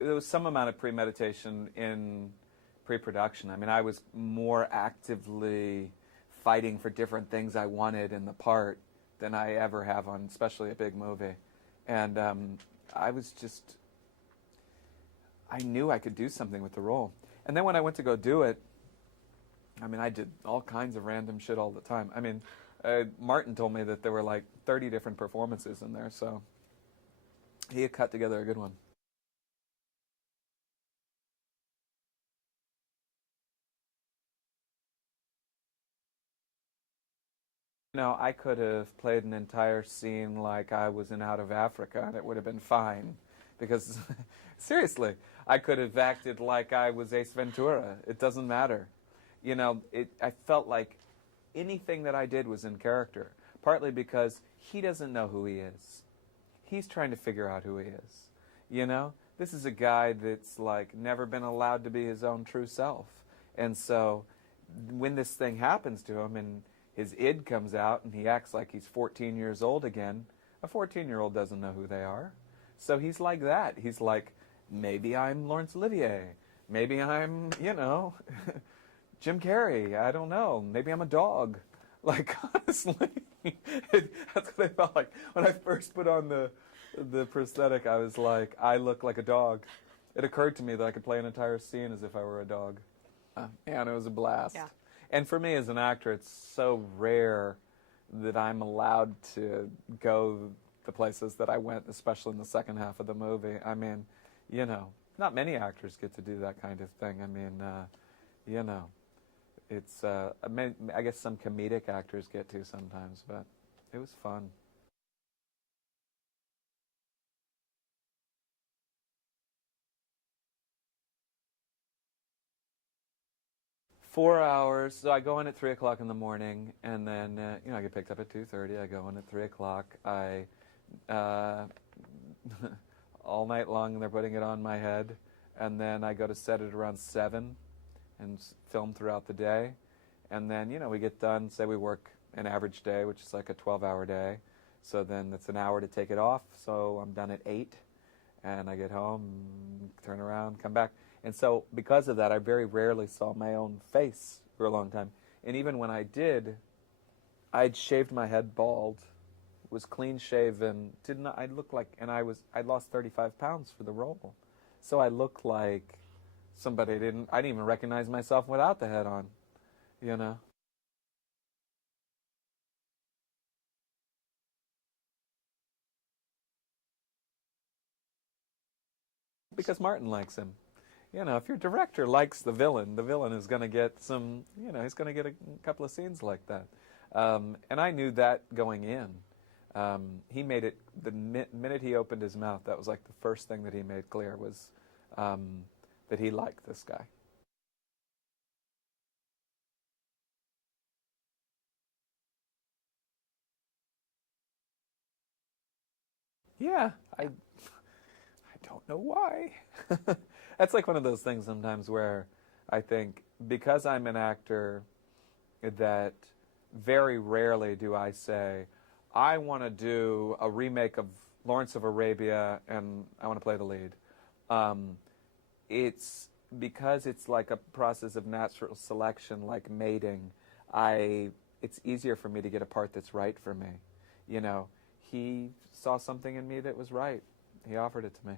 There was some amount of premeditation in pre-production. I mean, I was more actively fighting for different things I wanted in the part than I ever have on, especially a big movie. And I was just, I knew I could do something with the role. And then when I went to go do it, I mean, I did all kinds of random shit all the time. I mean, Martin told me that there were like 30 different performances in there, so he had cut together a good one. You know, I could have played an entire scene like I was in Out of Africa, and it would have been fine. Because, seriously, I could have acted like I was Ace Ventura. It doesn't matter. You know, I felt like anything that I did was in character, partly because he doesn't know who he is. He's trying to figure out who he is. You know? This is a guy that's, like, never been allowed to be his own true self. And so, when this thing happens to him and his id comes out and he acts like he's 14 years old again, a 14-year-old doesn't know who they are. So he's like that. He's like, maybe I'm Laurence Olivier. Maybe I'm, you know, Jim Carrey. I don't know. Maybe I'm a dog. Like, honestly, that's what I felt like. When I first put on the prosthetic, I was like, I look like a dog. It occurred to me that I could play an entire scene as if I were a dog. And it was a blast. Yeah. And for me as an actor, it's so rare that I'm allowed to go the places that I went, especially in the second half of the movie. I mean, you know, not many actors get to do that kind of thing. I mean, you know, it's, I guess some comedic actors get to sometimes, but it was fun. 4 hours. So I go in at 3 o'clock in the morning, and then you know, I get picked up at 2:30. I go in at 3 o'clock. I uh, all night long they're putting it on my head, and then I go to set it around 7, and film throughout the day, and then you know we get done. Say we work an average day, which is like a 12-hour day. So then it's an hour to take it off. So I'm done at 8, and I get home, turn around, come back. And so because of that, I very rarely saw my own face for a long time. And even when I did, I'd shaved my head bald, was clean shaven, did not I looked like, and I lost 35 pounds for the role. So I looked like somebody I didn't even recognize myself without the head on, you know. Because Martin likes him. You know, if your director likes the villain is going to get some, you know, he's going to get a couple of scenes like that. And I knew that going in. He made it, the minute he opened his mouth, that was like the first thing that he made clear was that he liked this guy. Yeah, I don't know why. That's like one of those things sometimes where I think because I'm an actor that very rarely do I say, I want to do a remake of Lawrence of Arabia and I want to play the lead. Um, it's because it's like a process of natural selection, like mating. It's easier for me to get a part that's right for me. You know, he saw something in me that was right. He offered it to me.